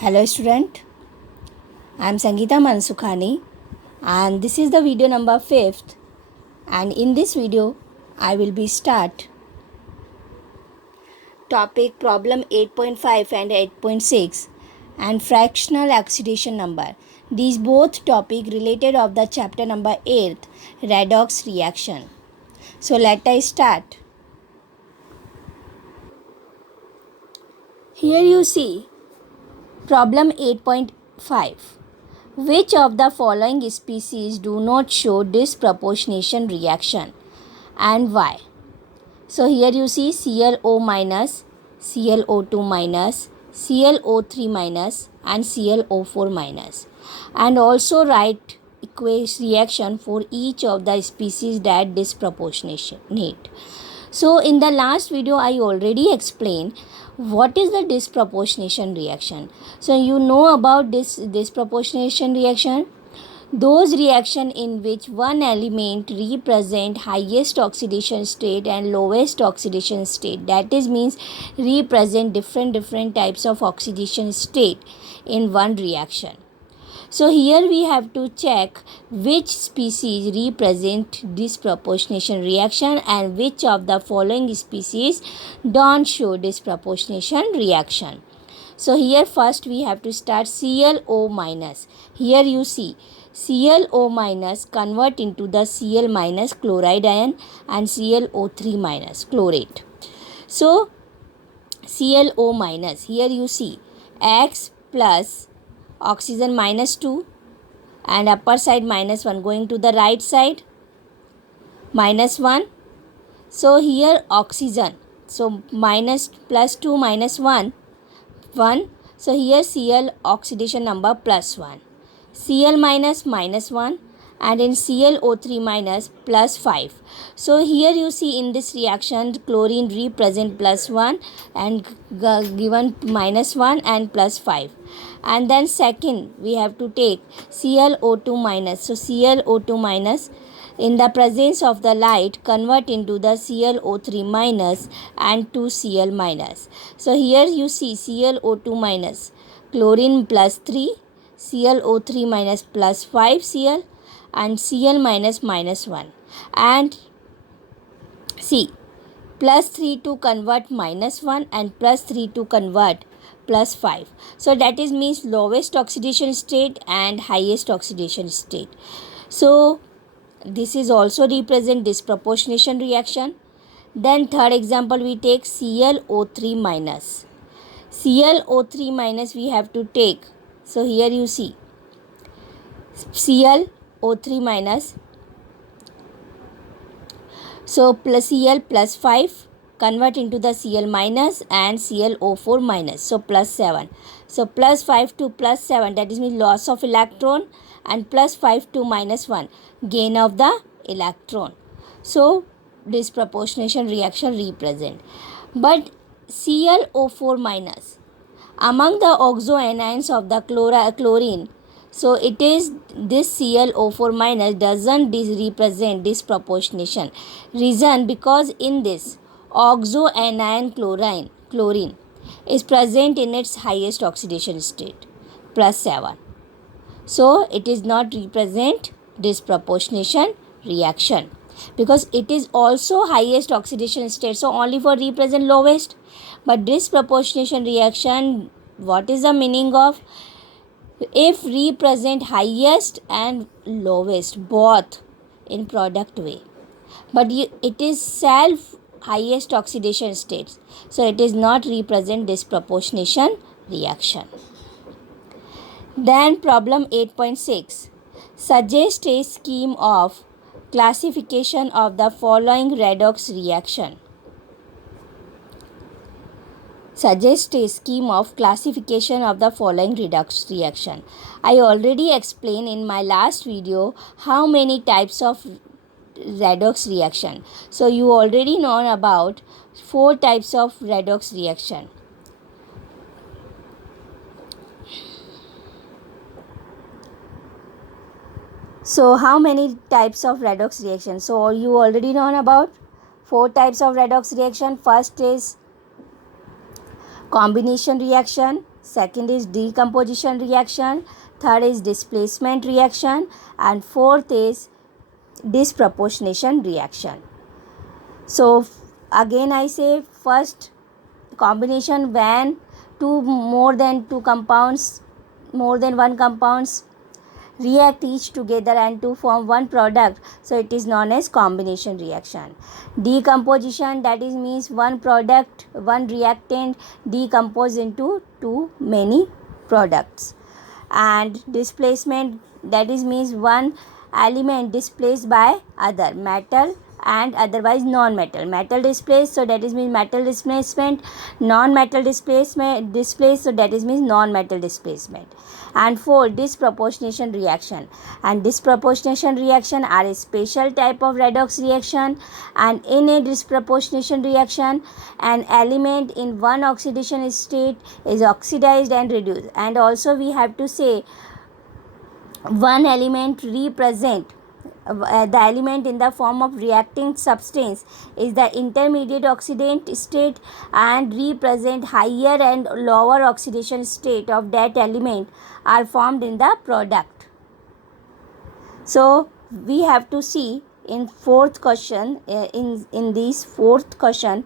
Hello student, I am Sangeeta Mansukhani and this is the video number 5th, and in this video I will be start topic problem 8.5 and 8.6 and fractional oxidation number. These both topic related of the chapter number 8 redox reaction. So let us start. Here you see problem 8.5. Which of the following species do not show disproportionation reaction and why? So here you see ClO minus, ClO2 minus, ClO3 minus and ClO4 minus, and also write reaction for each of the species that disproportionate. So in the last video I already explained what is the disproportionation reaction. So you know about this disproportionation reaction. Those reaction in which one element represent highest oxidation state and lowest oxidation state, that is means represent different types of oxidation state in one reaction. So here we have to check which species represent disproportionation reaction and which of the following species don't show disproportionation reaction. So here first we have to start ClO minus. Here you see ClO minus convert into the Cl minus chloride ion and ClO3 minus chlorate. So ClO minus, here you see X plus oxygen minus 2 and upper side minus 1 going to the right side minus 1. So here oxygen, so minus plus 2 minus 1 1. So here Cl oxidation number plus 1, Cl minus minus 1 and in ClO3 minus plus 5. So here you see in this reaction chlorine represent plus 1 and given minus 1 and plus 5. And then second we have to take ClO2 minus. So ClO2 minus in the presence of the light convert into the ClO3 minus and 2Cl minus. So here you see ClO2 minus chlorine plus 3, ClO3 minus plus 5Cl and Cl minus minus 1 and see plus 3 to convert minus 1 and plus 3 to convert plus 5. So that is means lowest oxidation state and highest oxidation state. So this is also represent disproportionation reaction. Then third example we take ClO3 minus. ClO3 minus we have to take. So here you see ClO3 minus. So plus Cl plus 5 convert into the Cl minus and ClO4 minus. So plus 7. So plus 5 to plus 7, that is means loss of electron, and plus 5 to minus 1 gain of the electron. So disproportionation reaction represent. But ClO4 minus among the oxo anions of the chlorine, so it is this ClO4 minus doesn't represent disproportionation. Reason because in this oxo anion chlorine is present in its highest oxidation state plus 7. So it is not represent disproportionation reaction because it is also highest oxidation state, so only for represent lowest. But disproportionation reaction, what is the meaning of? If represent highest and lowest both in product way, but it is self highest oxidation states, so it is not represent disproportionation reaction. Then problem 8.6, suggest a scheme of classification of the following redox reaction. Suggest a scheme of classification of the following redox reaction. I already explained in my last video how many types of redox reaction. So you already know about 4 types of redox reaction. So how many types of redox reaction? So you already know about 4 types of redox reaction. First is combination reaction, second is decomposition reaction, third is displacement reaction, and fourth is disproportionation reaction. So again I say, first combination when more than one compounds react each together and to form one product, so it is known as combination reaction. Decomposition, that is means one reactant decompose into too many products. And displacement, that is means one element displaced by other metal and otherwise non-metal. Metal displaced, so that is means metal displacement. Non-metal displaced, so that is means non-metal displacement. And four, disproportionation reaction. And disproportionation reaction are a special type of redox reaction, and in a disproportionation reaction an element in one oxidation state is oxidized and reduced. And also we have to say one element represent the element in the form of reacting substance is the intermediate oxidant state, and represent higher and lower oxidation state of that element are formed in the product. So we have to see in fourth question, in this fourth question,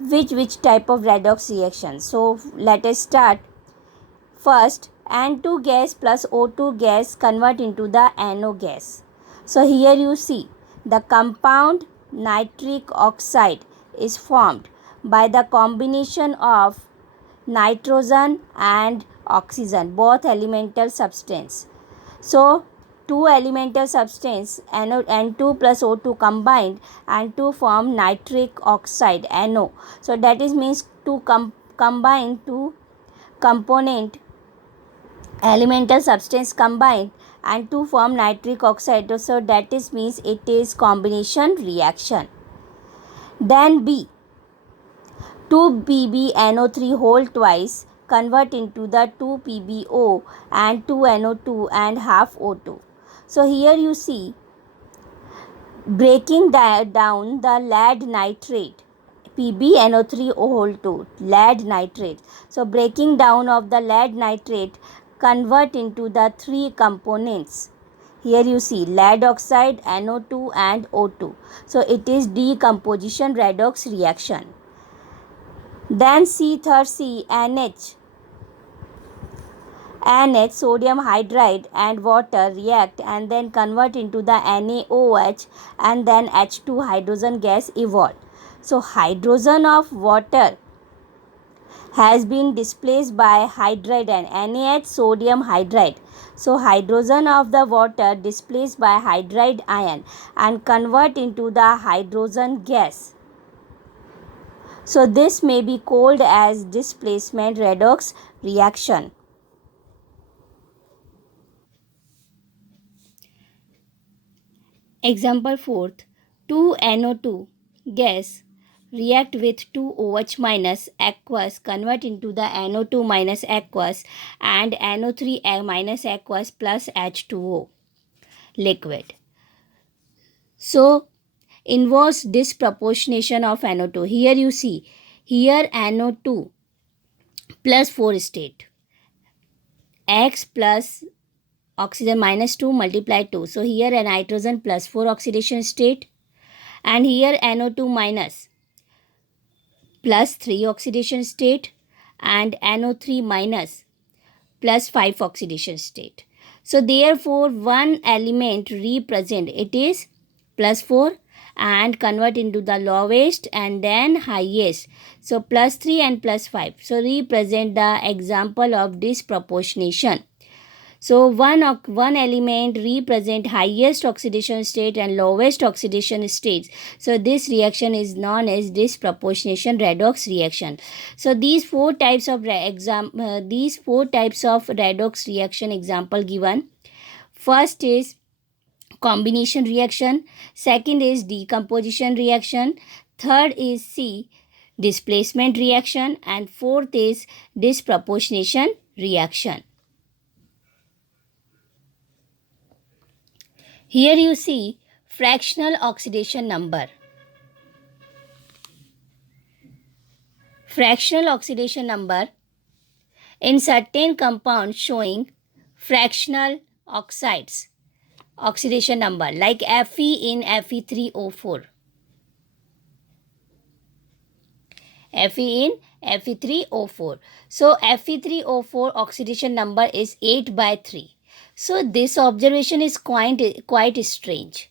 which type of redox reaction. So let us start. First, N2 gas plus O2 gas convert into the NO gas. So here you see the compound nitric oxide is formed by the combination of nitrogen and oxygen, both elemental substance. So two elemental substance N2 plus O2 combined and to form nitric oxide NO. So that is means to combine two component elemental substance combined and to form nitric oxide. So that is means it is combination reaction. Then B, 2PbNO3 whole twice convert into the 2PbO and 2NO2 and half O2. So here you see breaking down the lead nitrate, PbNO3 whole 2, lead nitrate. So breaking down of the lead nitrate convert into the three components. Here you see lead oxide, NO2 and O2. So it is decomposition redox reaction. Then third C, NH, sodium hydride and water react and then convert into the NaOH, and then H2 hydrogen gas evolved. So hydrogen of water has been displaced by hydride and NaH, sodium hydride. So hydrogen of the water displaced by hydride ion and convert into the hydrogen gas. So this may be called as displacement redox reaction. Example 4th, 2NO2 gas react with 2OH minus aqueous convert into the NO2 minus aqueous and NO3 minus aqueous plus H2O liquid. So inverse disproportionation of NO2. Here you see, here NO2 plus 4 state, X plus oxygen minus 2 multiply 2. So here a nitrogen plus 4 oxidation state, and here NO2 minus plus 3 oxidation state, and NO3 minus plus 5 oxidation state. So therefore one element represent, it is plus 4 and convert into the lowest and then highest. So plus 3 and plus 5. So represent the example of disproportionation. So one element represent highest oxidation state and lowest oxidation states. So this reaction is known as disproportionation redox reaction. So these four types of redox reaction example given. First is combination reaction, second is decomposition reaction, third is C, displacement reaction, and fourth is disproportionation reaction. Here you see fractional oxidation number. Fractional oxidation number in certain compounds showing fractional oxides oxidation number like Fe in Fe3O4. Fe in Fe3O4. So Fe3O4 oxidation number is 8/3. So this observation is quite strange,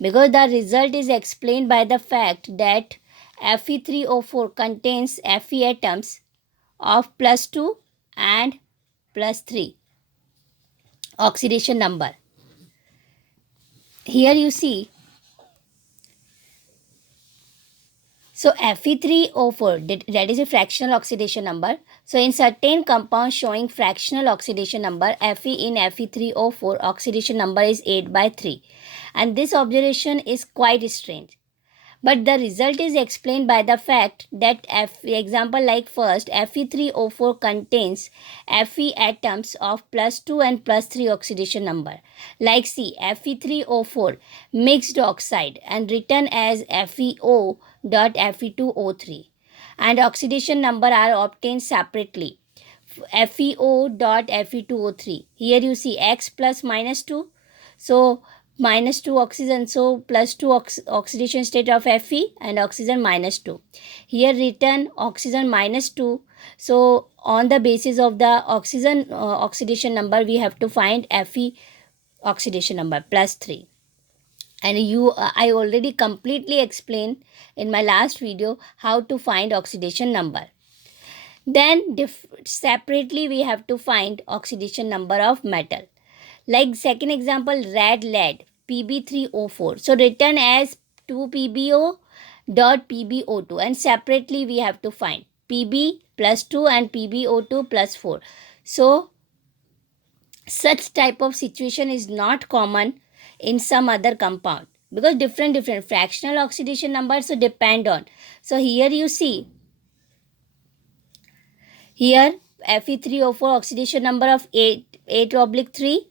because the result is explained by the fact that Fe3O4 contains Fe atoms of +2 and +3 oxidation number. Here you see, so Fe3O4, that is a fractional oxidation number. So in certain compounds showing fractional oxidation number, Fe in Fe3O4 oxidation number is 8/3. And this observation is quite strange. But the result is explained by the fact that example like first, Fe3O4 contains Fe atoms of +2 and +3 oxidation number. Like see, Fe3O4 mixed oxide and written as FeO.Fe2O3. And oxidation number are obtained separately. FeO.Fe2O3. Here you see X plus -2. So -2 oxygen, so +2 oxidation state of Fe and oxygen -2. Here written oxygen -2. So on the basis of the oxygen oxidation number, we have to find Fe oxidation number +3. And I already completely explained in my last video how to find oxidation number. Then separately we have to find oxidation number of metal. Like second example, red lead Pb3O4. So written as 2PbO.PbO2, and separately we have to find Pb +2 and PbO2 +4. So such type of situation is not common in some other compound, because different fractional oxidation numbers so depend on. So here you see, here Fe3O4 oxidation number of 8/3.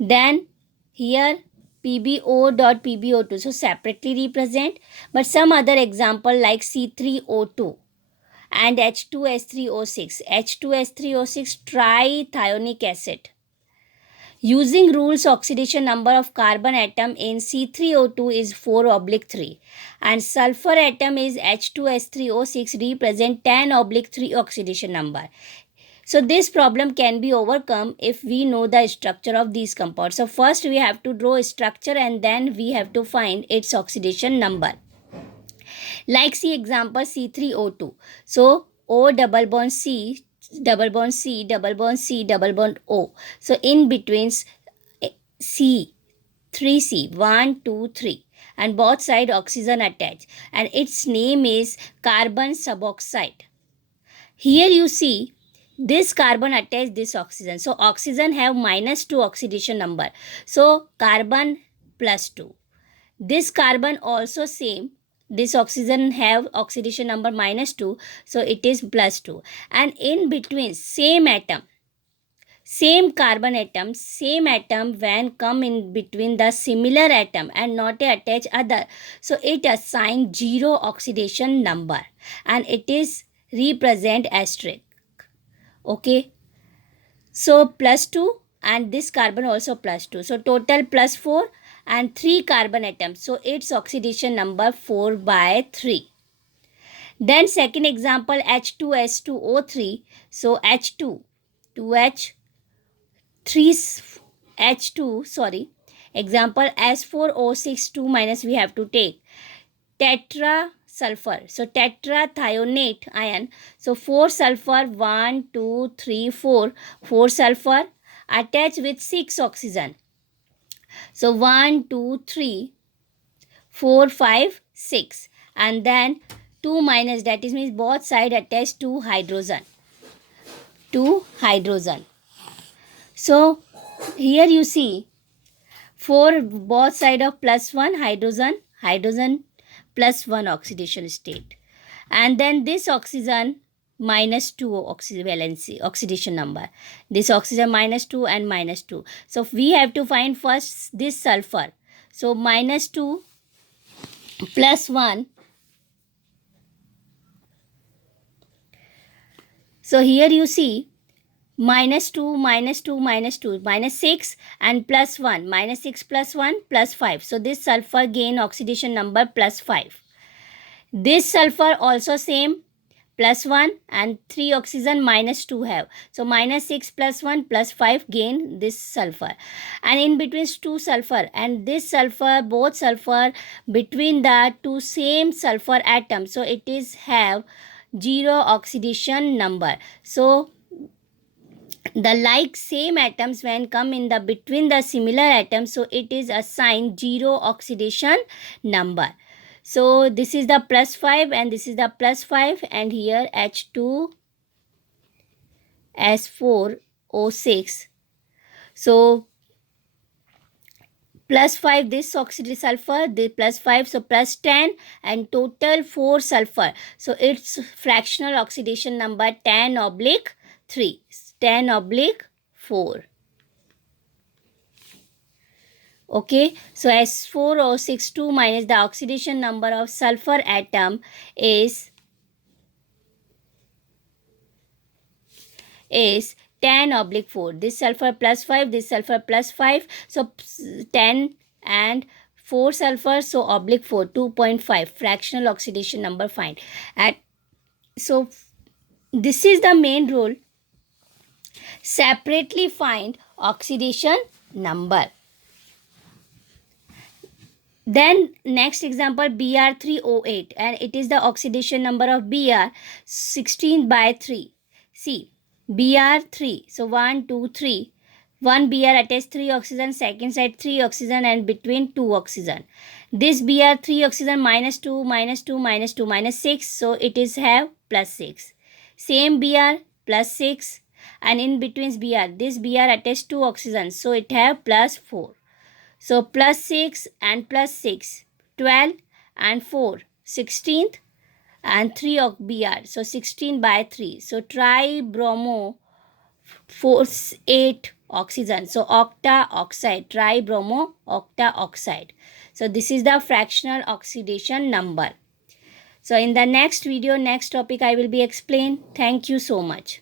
Then here PbO.PbO2, so separately represent. But some other example like C3O2 and H2S3O6, H2S3O6 trithionic acid. Using rules, oxidation number of carbon atom in C3O2 is 4/3 and sulfur atom is H2S3O6 represent 10/3 oxidation number. So this problem can be overcome if we know the structure of these compounds. So first we have to draw a structure and then we have to find its oxidation number. Like see example C3O2. So O double bond C, double bond C, double bond C, double bond O. So in between C, 3C, 1, 2, 3. And both side oxygen attached. And its name is carbon suboxide. Here you see, this carbon attached this oxygen. So oxygen have -2 oxidation number. So carbon +2. This carbon also same. This oxygen have oxidation number -2. So it is +2. And in between same atom, same carbon atom, same atom when come in between the similar atom and not a attached other. So it assign 0 oxidation number and it is represent asterisk. Okay, so +2 and this carbon also +2. So total +4 and 3 carbon atoms. So its oxidation number 4/3. Then second example H2S2O3. So H2, 2H, 3H2, sorry. Example S4O6 2 minus we have to take. Tetra sulfur. So tetrathionate ion. So 4 sulfur, 1, 2, 3, 4. 4 sulfur attached with 6 oxygen. So 1, 2, 3, 4, 5, 6. And then 2 minus, that is means both side attached to hydrogen. So here you see 4 both side of +1 hydrogen +1 oxidation state, and then this oxygen -2 oxidation number, this oxygen -2 and -2. So we have to find first this sulfur. So -2 +1 So here you see minus 2, minus 2, minus 2, minus 6 and plus 1, minus 6 plus 1 plus 5. So this sulfur gain oxidation number plus 5. This sulfur also same, plus 1 and 3 oxygen minus 2 have. So minus 6 plus 1 plus 5 gain this sulfur. And in between two sulfur and this sulfur, both sulfur between the two same sulfur atoms. So it is have 0 oxidation number. So the like same atoms when come in the between the similar atoms, so it is assigned 0 oxidation number. So this is the plus 5 and this is the plus 5, and here H2S4O6. So plus 5 this oxide sulfur, the plus 5, so plus 10 and total 4 sulfur. So its fractional oxidation number 10/3, 10/4. Okay, so S4O62 minus the oxidation number of sulfur atom is 10/4. This sulfur plus 5, this sulfur plus 5. So 10 and 4 sulfur, so /4, 2.5. Fractional oxidation number find. So this is the main rule. Separately find oxidation number. Then next example, Br3O8, and it is the oxidation number of Br 16/3. See, Br3, so 1, 2, 3. One Br attached 3 oxygen, second side 3 oxygen and between 2 oxygen. This Br3 oxygen minus 2, minus 2, minus 2, minus 6, so it is have plus 6. Same Br plus 6 and in between Br, this Br attached 2 oxygen, so it have plus 4. So plus 6 and plus 6, 12 and 4, 16th and 3 of Br, so 16/3. So tribromo 8 oxygen, so octa oxide, tribromo octa oxide. So this is the fractional oxidation number. So in the next video, next topic I will be explain. Thank you so much.